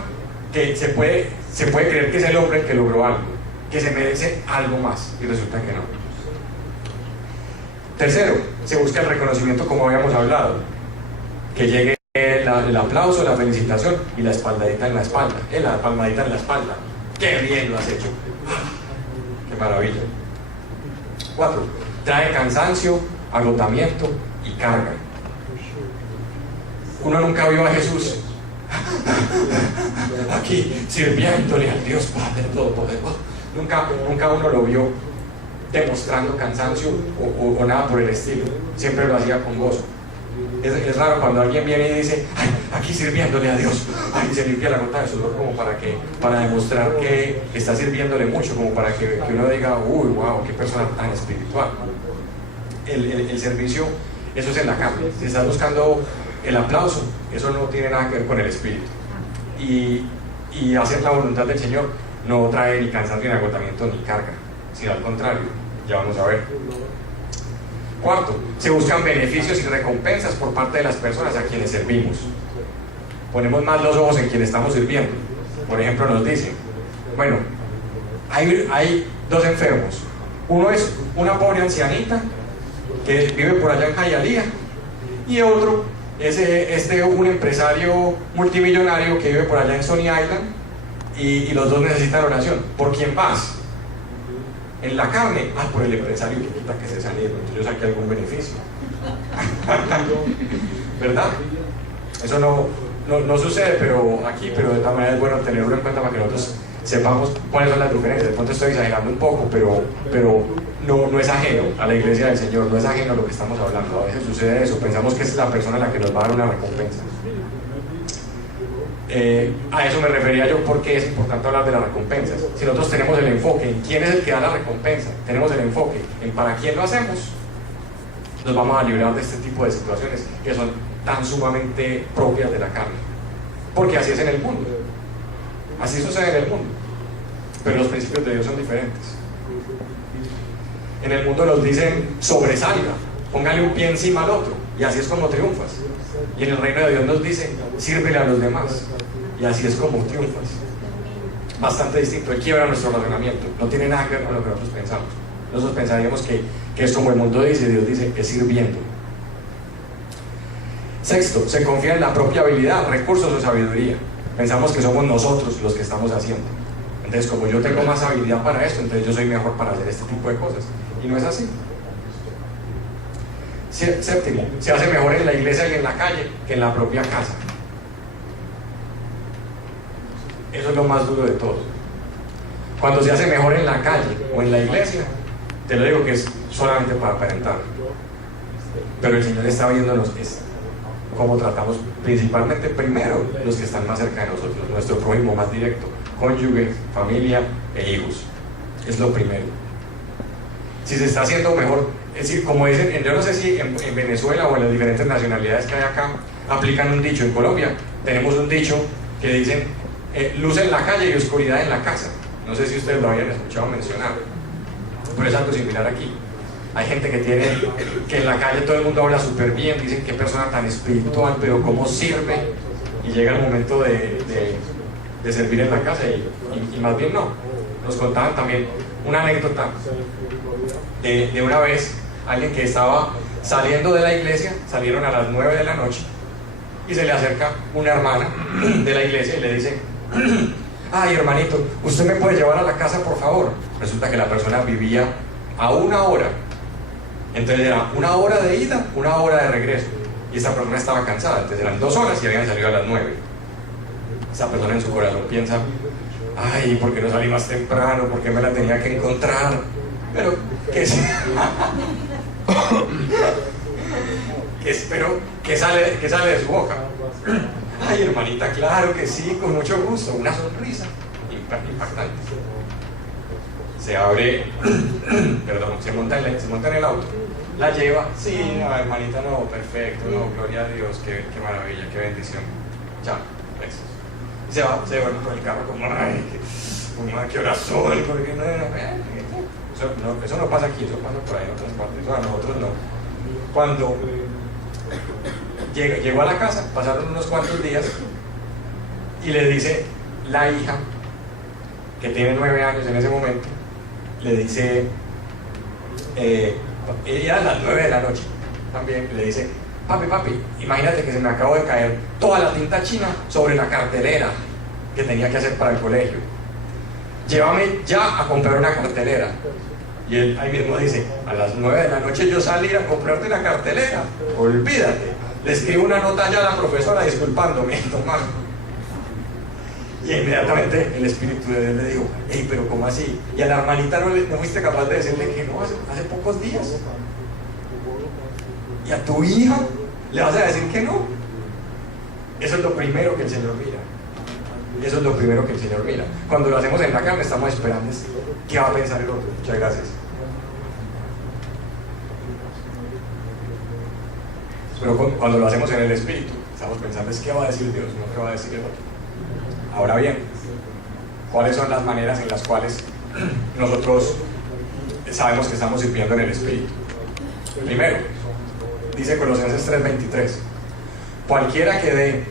que se puede creer que es el hombre el que logró algo, que se merece algo más, y resulta que no. Tercero, se busca el reconocimiento, como habíamos hablado, que llegue el aplauso, la felicitación y la espaldadita en la espalda, la palmadita en la espalda. ¡Qué bien lo has hecho! ¡Qué maravilla! 4. Trae cansancio, agotamiento y carga. Uno nunca vio a Jesús aquí sirviéndole al Dios Padre Todopoderoso. Nunca uno lo vio demostrando cansancio o nada por el estilo. Siempre lo hacía con gozo. Es raro cuando alguien viene y dice, ay, aquí sirviéndole a Dios, ay, se limpia la gota de sudor como para demostrar que está sirviéndole mucho, como para que uno diga, uy, wow, qué persona tan espiritual. El servicio, eso es en la carne. Si estás buscando el aplauso, eso no tiene nada que ver con el espíritu. Y hacer la voluntad del Señor no trae ni cansancio, ni agotamiento, ni carga, sino al contrario, ya vamos a ver. 4. Se buscan beneficios y recompensas por parte de las personas a quienes servimos. Ponemos más los ojos en quien estamos sirviendo. Por ejemplo, nos dicen, bueno, hay 2 enfermos. Uno es una pobre ancianita que vive por allá en Hialeah, y otro es un empresario multimillonario que vive por allá en Stony Island, y los dos necesitan oración. ¿Por quién vas? En la carne, por el empresario que quita que se saliera, entonces yo saqué algún beneficio. ¿Verdad? Eso no sucede, pero de tal manera es bueno tenerlo en cuenta para que nosotros sepamos cuáles son las diferencias. De pronto estoy exagerando un poco, pero no es ajeno a la iglesia del Señor, no es ajeno a lo que estamos hablando. A veces sucede eso, pensamos que es la persona a la que nos va a dar una recompensa. A eso me refería yo, porque es importante hablar de las recompensas. Si nosotros tenemos el enfoque en quién es el que da la recompensa, tenemos el enfoque en para quién lo hacemos, nos vamos a librar de este tipo de situaciones que son tan sumamente propias de la carne, porque así es en el mundo, así sucede en el mundo, pero los principios de Dios son diferentes. En el mundo nos dicen sobresalga, póngale un pie encima al otro, y así es como triunfas. Y en el reino de Dios nos dice sírvele a los demás, y así es como triunfas. Bastante distinto, él quiebra nuestro razonamiento, no tiene nada que ver con lo que nosotros pensamos. Nosotros pensaríamos que es como el mundo dice, Dios dice que es sirviendo. Sexto, se confía en la propia habilidad, recursos o sabiduría. Pensamos que somos nosotros los que estamos haciendo. Entonces, como yo tengo más habilidad para esto, entonces yo soy mejor para hacer este tipo de cosas. Y no es así. Séptimo, se hace mejor en la iglesia y en la calle que en la propia casa. Eso es lo más duro de todo. Cuando se hace mejor en la calle o en la iglesia, te lo digo que es solamente para aparentar. Pero el Señor está viéndonos cómo tratamos principalmente primero los que están más cerca de nosotros, nuestro prójimo más directo, cónyuge, familia e hijos. Es lo primero. Si se está haciendo mejor, es decir, como dicen, yo no sé si en Venezuela o en las diferentes nacionalidades que hay acá aplican un dicho. En Colombia tenemos un dicho que dicen luz en la calle y oscuridad en la casa. No sé si ustedes lo habían escuchado mencionar, pero es algo similar aquí. Hay gente que en la calle todo el mundo habla súper bien, dicen qué persona tan espiritual, pero cómo sirve, y llega el momento de servir en la casa y más bien no. Nos contaban también una anécdota de una vez, alguien que estaba saliendo de la iglesia, salieron a las 9 de la noche, y se le acerca una hermana de la iglesia y le dice, ay hermanito, ¿usted me puede llevar a la casa por favor? Resulta que la persona vivía a 1 hora, entonces era 1 hora de ida, 1 hora de regreso, y esta persona estaba cansada, entonces eran 2 horas y habían salido a las 9. Esa persona en su corazón piensa, ay, ¿por qué no salí más temprano? ¿Por qué me la tenía que encontrar? Pero que sale de su boca. Ay, hermanita, claro que sí, con mucho gusto, una sonrisa impactante. Se abre, perdón, se monta en el auto, la lleva, sí, no, hermanita, no, perfecto, no, gloria a Dios, qué maravilla, qué bendición. Chao, gracias. Y se va por el carro como, ay, qué horas son, eso no pasa aquí, eso pasa por ahí en otras partes, a nosotros no. Cuando llegó a la casa, pasaron unos cuantos días, y le dice la hija, que tiene 9 años en ese momento, le dice, ella a las 9 de la noche también le dice, papi, imagínate que se me acabó de caer toda la tinta china sobre la cartelera que tenía que hacer para el colegio. Llévame ya a comprar una cartelera. Y él ahí mismo dice, a las 9 de la noche yo salí a comprarte la cartelera, olvídate. Le escribo una nota ya a la profesora disculpándome, toma. Y inmediatamente el Espíritu de Dios le dijo, hey, pero ¿cómo así? Y a la hermanita no fuiste capaz de decirle que no hace pocos días. Y a tu hija le vas a decir que no. Eso es lo primero que el Señor mira. Eso es lo primero que el Señor mira. Cuando lo hacemos en la carne estamos esperando qué va a pensar el otro. Muchas gracias. Pero cuando lo hacemos en el Espíritu estamos pensando es qué va a decir Dios, no qué va a decir el otro. Ahora bien, ¿cuáles son las maneras en las cuales nosotros sabemos que estamos sirviendo en el Espíritu? Primero, dice Colosenses 3:23, cualquiera que dé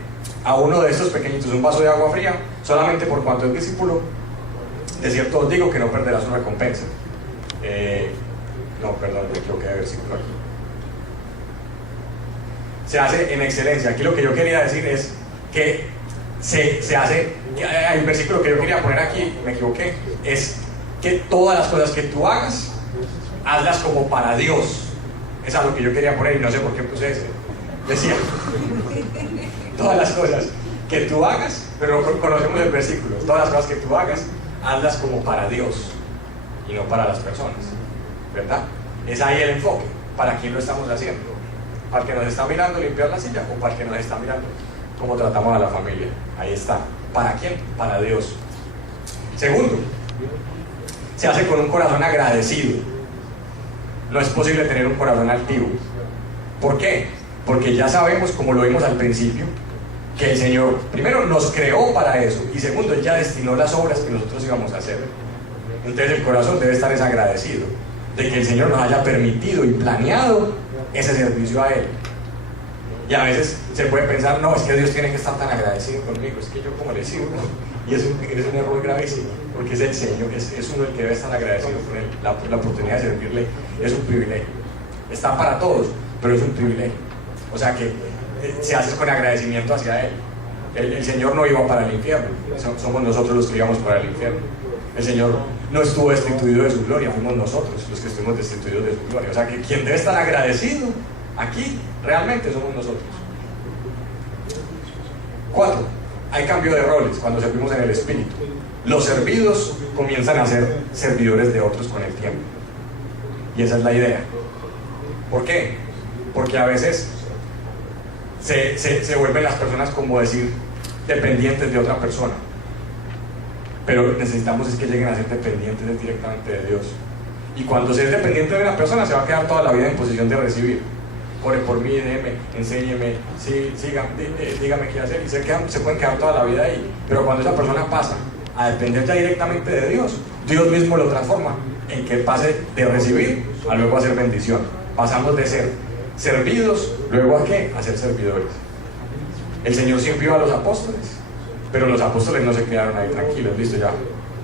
a uno de estos pequeñitos un vaso de agua fría, solamente por cuanto es discípulo, de cierto os digo que no perderá su recompensa. No, perdón, me equivoqué de versículo aquí. Se hace en excelencia. Aquí lo que yo quería decir es que se hace, el versículo que yo quería poner aquí, me equivoqué, es que todas las cosas que tú hagas, hazlas como para Dios. Eso es lo que yo quería poner y no sé por qué puse ese. Decía, todas las cosas que tú hagas, pero conocemos el versículo, todas las cosas que tú hagas, hazlas como para Dios y no para las personas, ¿verdad? Es ahí el enfoque. ¿Para quién lo estamos haciendo? ¿Para el que nos está mirando limpiar la silla o para el que nos está mirando cómo tratamos a la familia? Ahí está. ¿Para quién? Para Dios. Segundo, se hace con un corazón agradecido. No es posible tener un corazón altivo. ¿Por qué? Porque ya sabemos, como lo vimos al principio, que el Señor primero nos creó para eso y segundo, Él ya destinó las obras que nosotros íbamos a hacer. Entonces el corazón debe estar agradecido de que el Señor nos haya permitido y planeado ese servicio a Él. Y a veces se puede pensar, no, es que Dios tiene que estar tan agradecido conmigo, es que yo como le sirvo. Y es un error gravísimo, porque es el Señor, es uno el que debe estar agradecido con Él. La oportunidad de servirle es un privilegio. Está para todos, pero es un privilegio. O sea que se hace con agradecimiento hacia Él. El Señor no iba para el infierno, somos nosotros los que íbamos para el infierno. El Señor no estuvo destituido de su gloria, fuimos nosotros los que estuvimos destituidos de su gloria. O sea que quien debe estar agradecido aquí realmente somos nosotros. 4. Hay cambio de roles cuando servimos en el Espíritu. Los servidos comienzan a ser servidores de otros con el tiempo. Y esa es la idea. ¿Por qué? Porque a veces se vuelven las personas, como decir, dependientes de otra persona. Pero necesitamos es que lleguen a ser dependientes directamente de Dios. Y cuando se es dependiente de una persona, se va a quedar toda la vida en posición de recibir. Ore por mí, déjeme, enséñeme, sí, dígame qué hacer. Y se pueden quedar toda la vida ahí. Pero cuando esa persona pasa a depender ya directamente de Dios, Dios mismo lo transforma en que pase de recibir a luego a ser bendición. Pasamos de ser servidos, luego a qué? A ser servidores. El Señor sirvió a los apóstoles, pero los apóstoles no se quedaron ahí tranquilos, listo ya,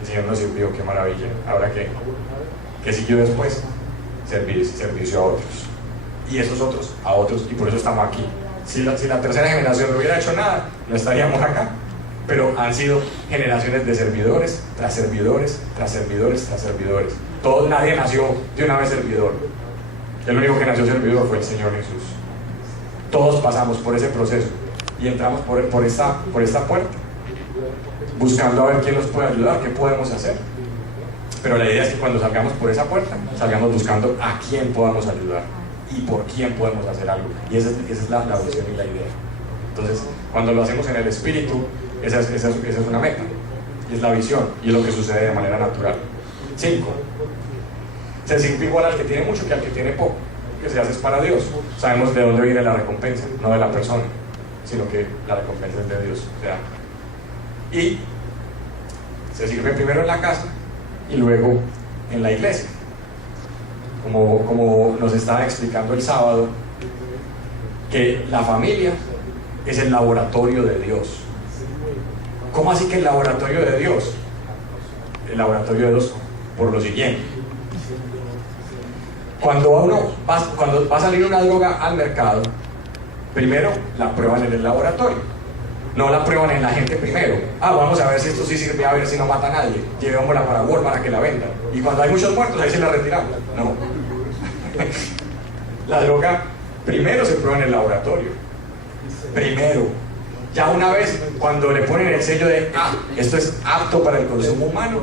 el Señor nos sirvió, qué maravilla. Ahora ¿qué siguió después? Servicio a otros. Y esos otros a otros, y por eso estamos aquí. Si la tercera generación no hubiera hecho nada, no estaríamos acá. Pero han sido generaciones de servidores, tras servidores, tras servidores, tras servidores. Nadie nació de una vez servidor. El único que nació servidor fue el Señor Jesús. Todos pasamos por ese proceso y entramos por esta puerta, buscando a ver quién nos puede ayudar, qué podemos hacer. Pero la idea es que cuando salgamos por esa puerta, salgamos buscando a quién podamos ayudar y por quién podemos hacer algo. Y esa es la visión y la idea. Entonces, cuando lo hacemos en el Espíritu, esa es una meta, y es la visión, y es lo que sucede de manera natural. 5. Se sirve igual al que tiene mucho que al que tiene poco, que se hace es para Dios. Sabemos de dónde viene la recompensa, no de la persona, sino que la recompensa es de Dios. Y se sirve primero en la casa y luego en la iglesia. Como nos estaba explicando el sábado, que la familia es el laboratorio de Dios. ¿Cómo así que el laboratorio de Dios? El laboratorio de Dios por lo siguiente. Cuando va a salir una droga al mercado, primero la prueban en el laboratorio, no la prueban en la gente primero. Vamos a ver si esto sí sirve, a ver si no mata a nadie, llevémosla para Walmart a que la vendan, y cuando hay muchos muertos ahí se la retiramos. No. La droga primero se prueba en el laboratorio, primero. Ya una vez, cuando le ponen el sello de esto es apto para el consumo humano,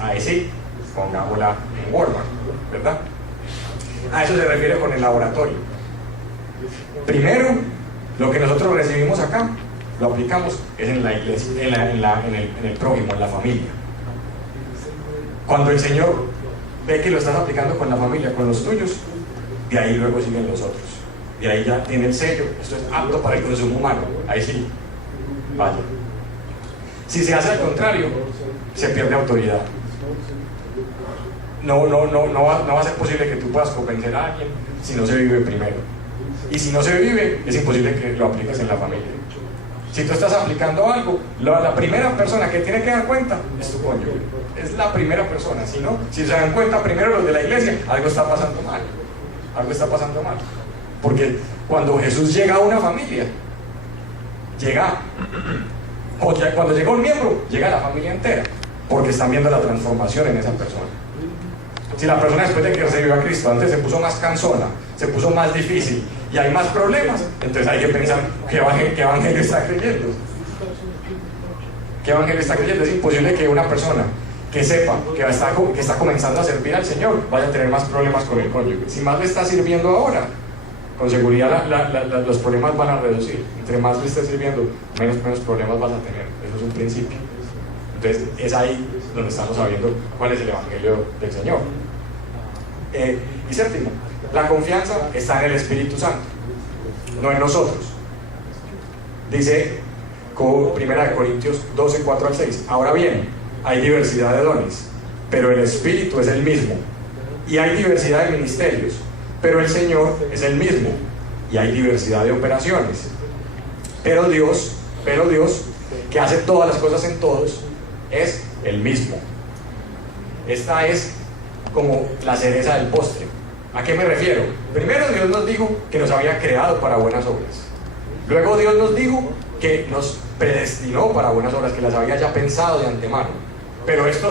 ahí sí, pongámosla en Walmart, ¿verdad? A eso se refiere con el laboratorio. Primero, lo que nosotros recibimos acá, lo aplicamos es en la iglesia, en el prójimo, en la familia. Cuando el Señor ve que lo estás aplicando con la familia, con los tuyos, de ahí luego siguen los otros. De ahí ya tiene el sello, esto es apto para el consumo humano, ahí sí, vaya. Si se hace al contrario, se pierde autoridad. No va a ser posible que tú puedas convencer a alguien si no se vive primero. Y si no se vive, es imposible que lo apliques en la familia. Si tú estás aplicando algo, la primera persona que tiene que dar cuenta es tu cónyuge. Es la primera persona. Si se dan cuenta primero los de la iglesia, algo está pasando mal. Algo está pasando mal. Porque cuando Jesús llega a una familia, cuando llega un miembro, llega a la familia entera. Porque están viendo la transformación en esa persona. Si la persona después de que recibió a Cristo antes se puso más cansona, se puso más difícil y hay más problemas, entonces hay que pensar ¿qué evangelio está creyendo? ¿Qué evangelio está creyendo? Es imposible que una persona que sepa que está comenzando a servir al Señor vaya a tener más problemas con el cónyuge. Si más le está sirviendo ahora, con seguridad los problemas van a reducir. Entre más le esté sirviendo, menos problemas vas a tener. Eso es un principio. Entonces es ahí donde estamos sabiendo cuál es el evangelio del Señor. Y séptimo, la confianza está en el Espíritu Santo, no en nosotros. Dice 1 Corintios 12, 4 al 6. Ahora bien, hay diversidad de dones, pero el Espíritu es el mismo. Y hay diversidad de ministerios, pero el Señor es el mismo. Y hay diversidad de operaciones. Pero Dios, que hace todas las cosas en todos, es el mismo. Esta es como la cereza del postre. ¿A qué me refiero? Primero, Dios nos dijo que nos había creado para buenas obras. Luego Dios nos dijo que nos predestinó para buenas obras, que las había ya pensado de antemano. Pero esto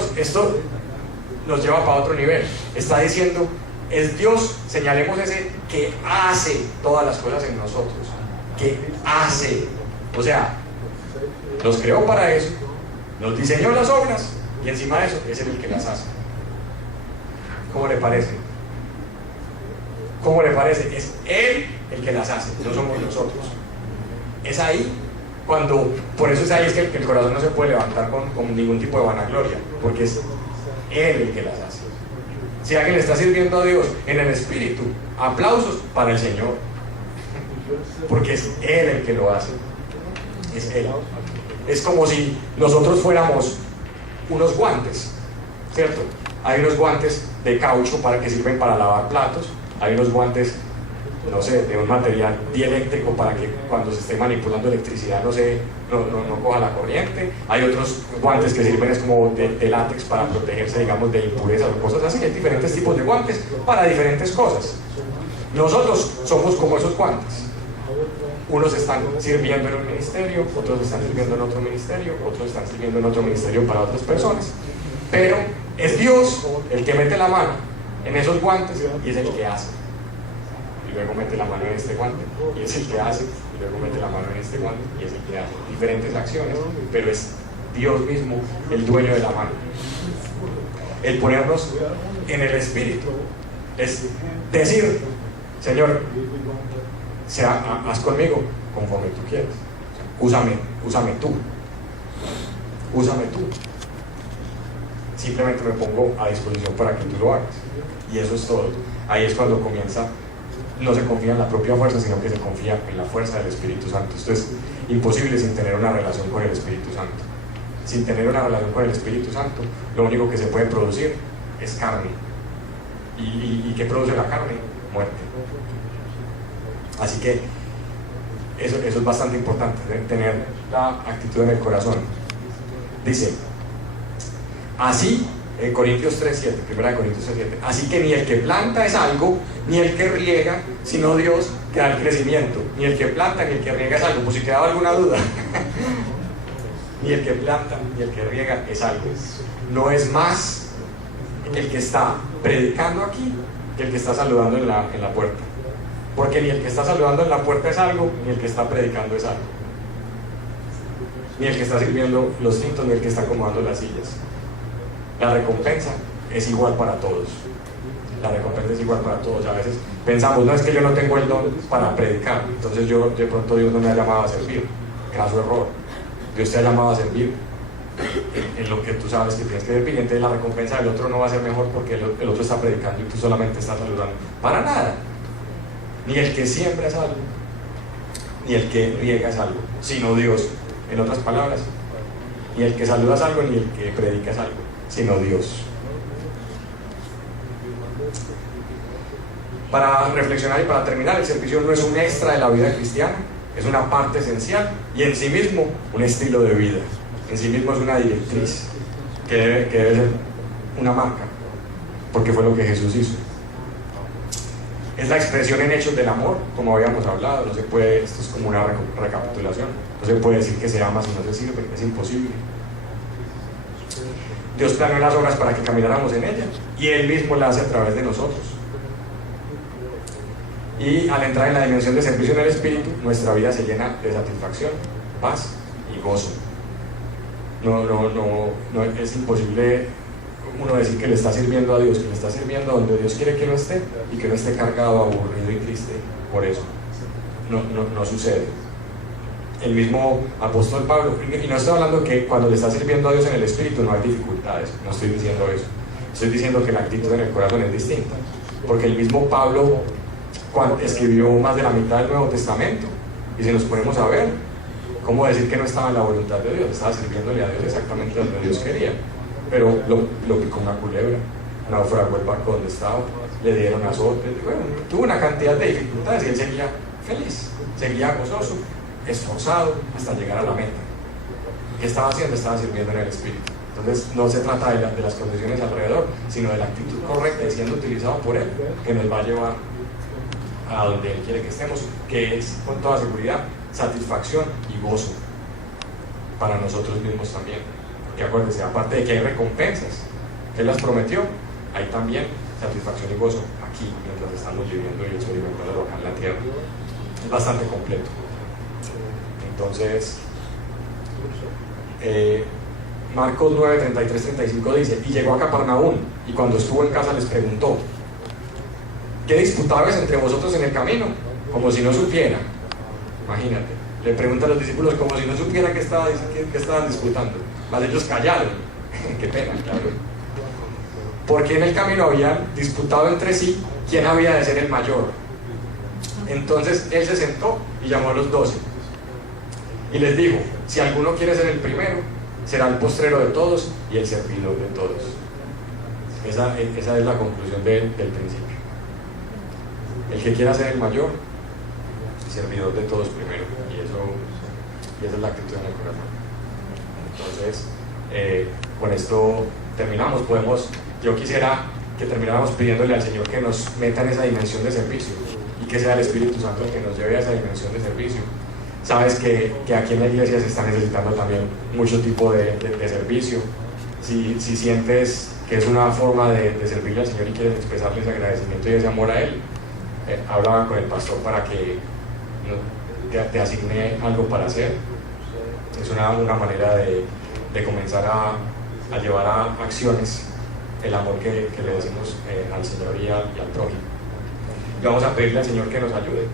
nos lleva para otro nivel. Está diciendo, es Dios, señalemos ese, que hace todas las cosas en nosotros. Que hace. O sea, nos creó para eso, nos diseñó las obras y encima de eso es Él el que las hace. ¿Cómo le parece? ¿Cómo le parece? Es Él el que las hace, no somos nosotros. Es ahí por eso es ahí es que el corazón no se puede levantar con ningún tipo de vanagloria, porque es Él el que las hace. Si alguien le está sirviendo a Dios en el Espíritu, aplausos para el Señor, porque es Él el que lo hace. Es Él. Es como si nosotros fuéramos unos guantes, ¿cierto? Hay unos guantes de caucho que sirven para lavar platos, hay unos guantes, no sé, de un material dieléctrico para que cuando se esté manipulando electricidad no coja la corriente, hay otros guantes que sirven como de látex para protegerse, digamos, de impurezas o cosas así. Hay diferentes tipos de guantes para diferentes cosas. Nosotros somos como esos guantes. Unos están sirviendo en un ministerio, otros están sirviendo en otro ministerio, otros están sirviendo en otro ministerio para otras personas. Pero es Dios el que mete la mano en esos guantes y es el que hace. Y luego mete la mano en este guante y es el que hace. Y luego mete la mano en este guante y es el que hace. Diferentes acciones, pero es Dios mismo el dueño de la mano. El ponernos en el Espíritu es decir, Señor, haz conmigo conforme tú quieras. Úsame tú. Simplemente me pongo a disposición para que tú lo hagas. Y eso es todo. Ahí es cuando comienza, no se confía en la propia fuerza, sino que se confía en la fuerza del Espíritu Santo. Esto es imposible sin tener una relación con el Espíritu Santo. Sin tener una relación con el Espíritu Santo, lo único que se puede producir es carne. ¿Y qué produce la carne? Muerte. Así que eso es bastante importante, tener la actitud en el corazón. Dice, así Corintios 3:7, 1 Corintios 3:7. Así que ni el que planta es algo, ni el que riega, sino Dios que da el crecimiento. Ni el que planta ni el que riega es algo, por si quedaba alguna duda. Ni el que planta ni el que riega es algo. No es más el que está predicando aquí que el que está saludando en la puerta. Porque ni el que está saludando en la puerta es algo, ni el que está predicando es algo. Ni el que está sirviendo los tintos, ni el que está acomodando las sillas. La recompensa es igual para todos. La recompensa es igual para todos. A veces pensamos, no, es que yo no tengo el don para predicar, entonces yo de pronto Dios no me ha llamado a servir. Caso error. Dios te ha llamado a servir en lo que tú sabes que tienes que servir. Entonces la recompensa del otro no va a ser mejor porque el otro está predicando y tú solamente estás saludando. Para nada. Ni el que siembra es algo, ni el que riega es algo, sino Dios. En otras palabras, ni el que saluda es algo, ni el que predica es algo, sino Dios. Para reflexionar y para terminar, el servicio no es un extra de la vida cristiana, es una parte esencial y en sí mismo un estilo de vida. En sí mismo es una directriz que debe ser una marca, porque fue lo que Jesús hizo. Es la expresión en hechos del amor, como habíamos hablado. No se puede, esto es como una recapitulación, no se puede decir que se ama si no se sirve, es imposible. Dios planeó las obras para que camináramos en ellas y Él mismo las hace a través de nosotros. Y al entrar en la dimensión de servicio en el Espíritu, nuestra vida se llena de satisfacción, paz y gozo. No es imposible uno decir que le está sirviendo a Dios, que le está sirviendo donde Dios quiere que no esté y que no esté cargado, aburrido y triste por eso. No sucede. El mismo apóstol Pablo, y no estoy hablando que cuando le está sirviendo a Dios en el Espíritu no hay dificultades, no estoy diciendo eso. Estoy diciendo que la actitud en el corazón es distinta, porque el mismo Pablo escribió más de la mitad del Nuevo Testamento, y si nos ponemos a ver, ¿cómo decir que no estaba en la voluntad de Dios? Estaba sirviéndole a Dios exactamente donde Dios quería, pero lo picó una culebra, naufragó el barco donde estaba, le dieron azotes, bueno, tuvo una cantidad de dificultades y él seguía feliz, seguía gozoso, esforzado hasta llegar a la meta. ¿Qué estaba haciendo? Estaba sirviendo en el Espíritu. Entonces no se trata de las condiciones alrededor, sino de la actitud correcta y siendo utilizado por Él, que nos va a llevar a donde Él quiere que estemos, que es con toda seguridad satisfacción y gozo para nosotros mismos también. Porque acuérdense, aparte de que hay recompensas que Él las prometió, hay también satisfacción y gozo aquí mientras estamos viviendo y experimentando acá en la tierra. Es bastante completo. Entonces Marcos 9, 33, 35 dice: y llegó a Capernaum, y cuando estuvo en casa les preguntó: ¿qué disputabais entre vosotros en el camino? Como si no supiera. Imagínate, le pregunta a los discípulos como si no supiera qué estaban disputando. Mas ellos callaron. Qué pena, claro. Porque en el camino habían disputado entre sí quién había de ser el mayor. Entonces él se sentó y llamó a los 12 y les dijo: si alguno quiere ser el primero, será el postrero de todos y el servidor de todos. Esa es la conclusión del principio. El que quiera ser el mayor, servidor de todos primero, y esa es la actitud en el corazón. Entonces con esto terminamos. Yo quisiera que termináramos pidiéndole al Señor que nos meta en esa dimensión de servicio y que sea el Espíritu Santo el que nos lleve a esa dimensión de servicio. Sabes que aquí en la iglesia se está necesitando también mucho tipo de servicio. Si sientes que es una forma de servirle al Señor y quieres expresarle ese agradecimiento y ese amor a Él, habla con el pastor para que te asigne algo para hacer. Es una manera de comenzar a llevar a acciones el amor que le decimos al Señor y al prójimo. Y vamos a pedirle al Señor que nos ayude.